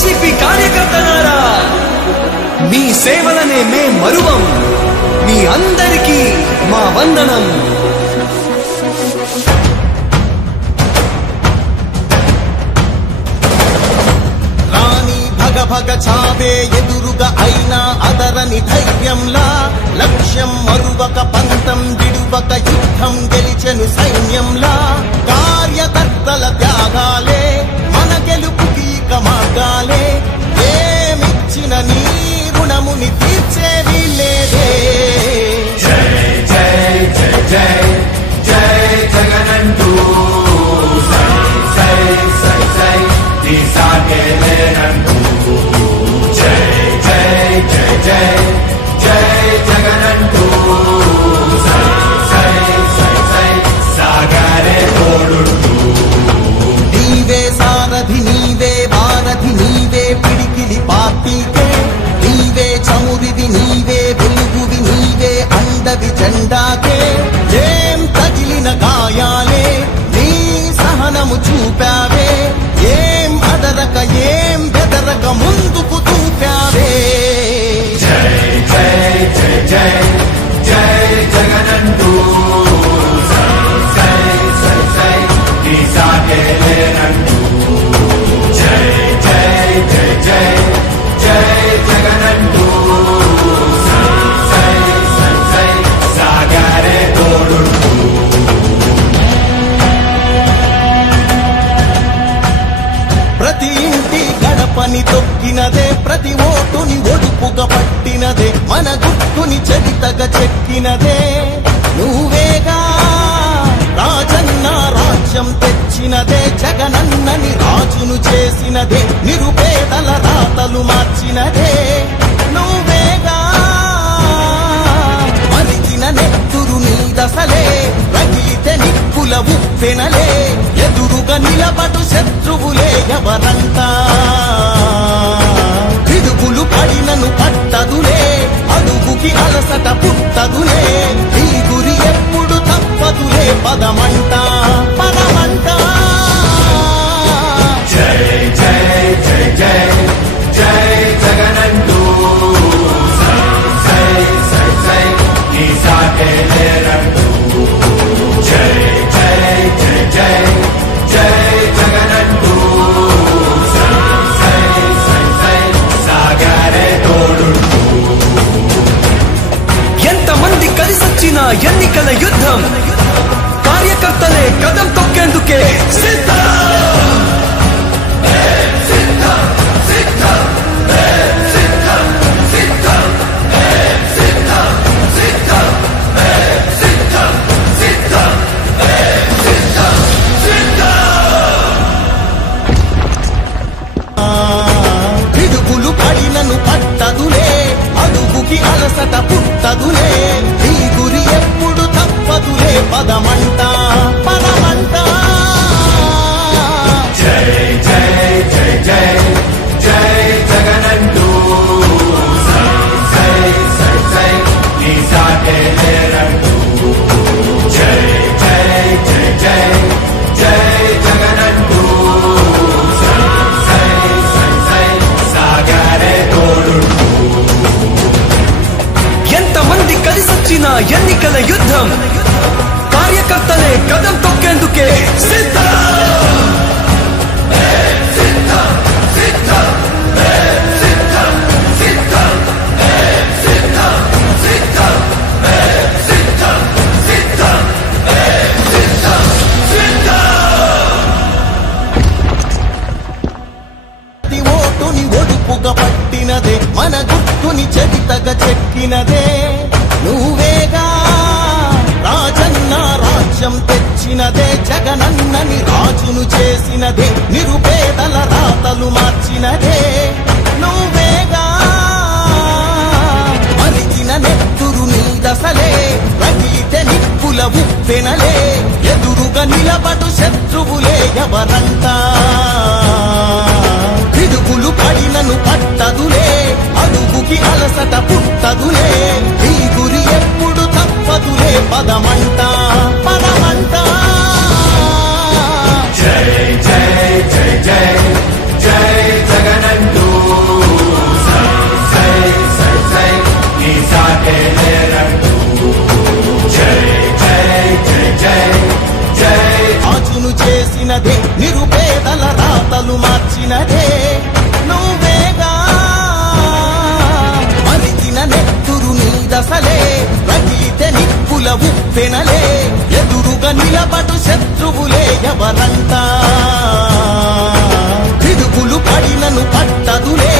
YCP కార్యకర్తలారా, మీ సేవలనే మే మరువం. మీ అందరికీ మా వందనం. రాణి భగ భగ చావే ఎదురుగా అయినా అదరని ధైర్యంలా, లక్ష్యం మరువక పంతం విడువక యుద్ధం గెలిచెను సైన్యంలా. కార్యకర్తల త్యాగాలే మన గెలుపుకి ఇక మార్గాలే. ఏమిచ్చిన నీ రుణముని తీర్చేది లేదే. జై జై జై జై జై జగనంటూ సై సై సై సై నీ సాగే లేనంటూ. జై జై జై జై జై జగనంటూ సై సై సై సై సాగరే తోడుంటూ. నీవే సారథి నీవే వారధి నీవే పిడికిలి పార్టీకే. నీవే చమురిది నీవే వెలుగువి నీవే అండవి జెండాకే. ఏం తగిలిన గాయాలే నీ సహనము చూపావే. ఏం అదరక ఏం బెదరక ముందుకు చూపావే. జై జై జై జై జై జగనంటూ సై సై సై సై నీ సాగే లేనంటూ. జై జై జై జై జై జగనంటూ సై సై సై సై సాగరే తోడుంటూ. ప్రతి ఇంటి గడపని తొక్కినదే, ప్రతి ఓటుని ఒడుపుగా పట్టినదే, మన గుర్తుని చరితగా చెక్కినదే. నువ్వేగా రాజన్న రాజ్యం తెచ్చినదే, జగనన్నని రాజును చేసినదే, నిరుపేదల రాతలు మార్చినదే. నువ్వేగా మరిచిన నెత్తురు నీ దశలే, రగిలితే నిప్పుల ఉప్పెనలే. ఎదురుగా నిలబడు శత్రువులే ఎవరంతా. పిడుగులు పడినను పట్టదులే, అడుగుకి అలసట పుట్టదులే. ఈ గురి ఎప్పుడు తప్పదులే, పదమంట పదమంట. జై జై జై జై జై జగనంటూ సై సై సై సై నీ సాగే లేనంటూ. జై జై జై జై జై జగనంటూ సై సై సై సై సాగరే తోడుంటూ. ఎంతమంది కలిసొచ్చిన ఎన్నికల యుద్ధం, కార్యకర్తలే కదం తొక్కేందుకే సిద్ధం. పిడుగులు పడినను పట్టదులే, అడుగుకి అలసట పుట్టదులే. ఈ గురి ఎప్పుడు తప్పదులే, పదమంట పదమంట. జై జై జై జై జై జగనంటూ సై సై సై సై నీ సాగే లేనంటూ. జై జై జై జై జై జగనంటూ సై సై సై సై సాగరే తోడుంటూ. ఎంతమంది కలిసొచ్చిన ఎన్నికల యుద్ధం, కార్యకర్తలే కదం తొక్కేందుకే సిద్ధం. ప్రతి ఓటుని ఒడుపుగా పట్టినదే, మన గుర్తుని చరితగా చెక్కినదే. నువ్వేగా రాజన్న రాజ్యం తెచ్చినదే, జగనన్నని రాజును చేసినదే, నిరుపేదల రాతలు మార్చినదే. నువ్వేగా మరిచిన నెత్తురు నీ దశలే, రగిలితే నిప్పుల ఉప్పెనలే. ఎదురుగా నిలబడు శత్రువులే ఎవరంతా. పిడుగులు పడినను పట్టదులే, అడుగుకి అలసట పుట్టదులే. ఈ గురి ఎప్పుడు తప్పదులే, పదమంట పదమంట. జై జై జై జై జై జగనంటూ మార్చినదే నువ్వేగా మరిచిన నెత్తురు నీ దశలే రగిలితే నిప్పుల ఉప్పెనలే ఎదురుగా నిలబడు శత్రువులే ఎవరంతా పిడుగులు పడినను పట్టదులే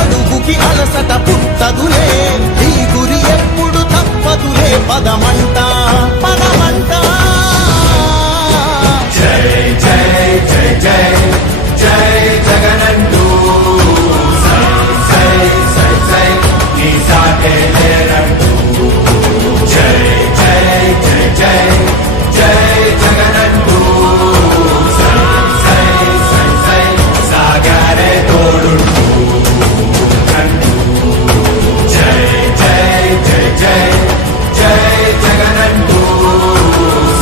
అడుగుకి అలసట పుట్టదులే ఈ గురి ఎప్పుడు తప్పదులే పదమంట పదమంట జై జై జై జై జై జగనంటూ సై సై సై సై నీ సాటే లేరంటూ జై జై జై జై జై జగనంటూ సై సై సై సై సాగరే తోడుంటూ కంటూ జై జై జై జై జై జగనంటూ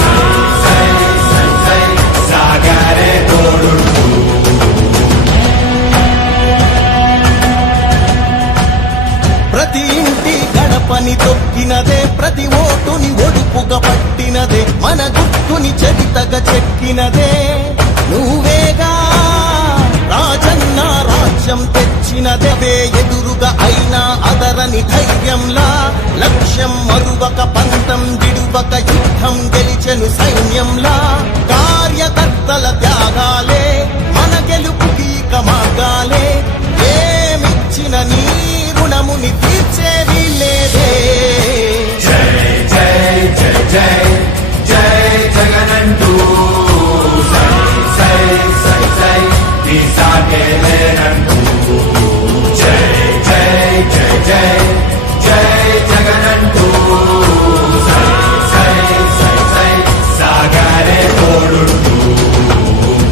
సై సై సై సై సాగరే తోడుంటూ ప్రతి ఇంటి గడపని తొక్కినదే ప్రతి ఓటుని ఒడుపుగా పట్టినదే మన గుర్తుని చరితగా చెక్కినదే నువ్వేగా రాజన్న రాజ్యం తెచ్చినదే ఎదురుగా అయినా అదరని ధైర్యంలా లక్ష్యం మరువక పంతం విడువక యుద్ధం గెలిచెను సైన్యంలా కార్యకర్తల త్యాగాలే మన గెలుపుకి మార్గాలే ఏమిచ్చిన నీ రుణముని తీర్చేది లేదే జై జై జై జై జై జగనంటూ సై సై సై సై నీ సాటే లేరంటూ జై జై జై జై జై జగనంటూ సై సై సై సై సాగరే తోడుంటూ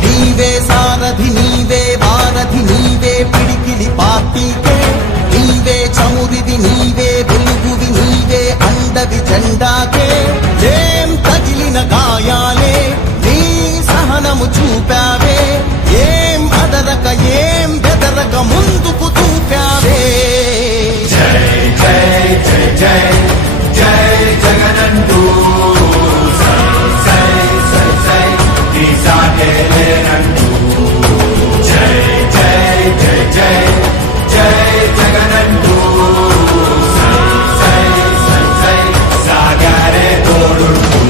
నీవే సారథి నీవే వారధి నీవే పిడికిలి పార్టీకే నీవే చమురిది నీవే వెలుగువి నీవే అండవి జెండాకే ఏం తగిలిన గాయాలే నీ సహనము చూపావే ఏం అదరక ఏం బెదరక ముందుకు చూపావే జై జై జై జై జై జగనంటూ సై సై సై సై నీ సాటే లేరంటూ జై జై జై జై జై జగనంటూ సై సై సై సై సాగరే తోడుంటూ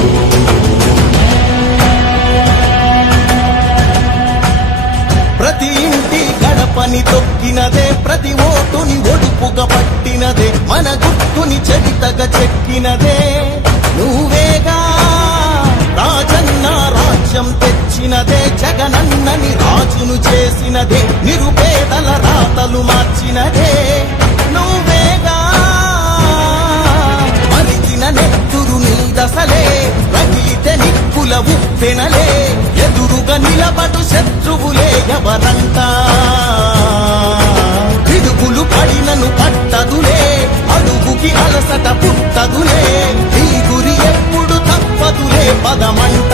ప్రతి ఇంటి గడపని తొక్కినదే ప్రతి ఓటుని ఒడుపుగా పట్టినదే మన గుర్తుని చరితగా చెక్కినదే నువ్వేగా రాజన్న రాజ్యం తెచ్చినదే జగనన్నని రాజును చేసినదే నిరుపేదల రాతలు మార్చినదే నువ్వేగా మరిచిన నెత్తురు నీ దశలే రగిలితే నిప్పుల ఉప్పెనలే ఎదురుగా నిలబడు శత్రువులే ఎవరంతా పిడుగులు పడినను పట్టదులే అడుగుకి అలసట పుట్టదులే ఈ గురి ఎప్పుడు తప్పదులే పదమంట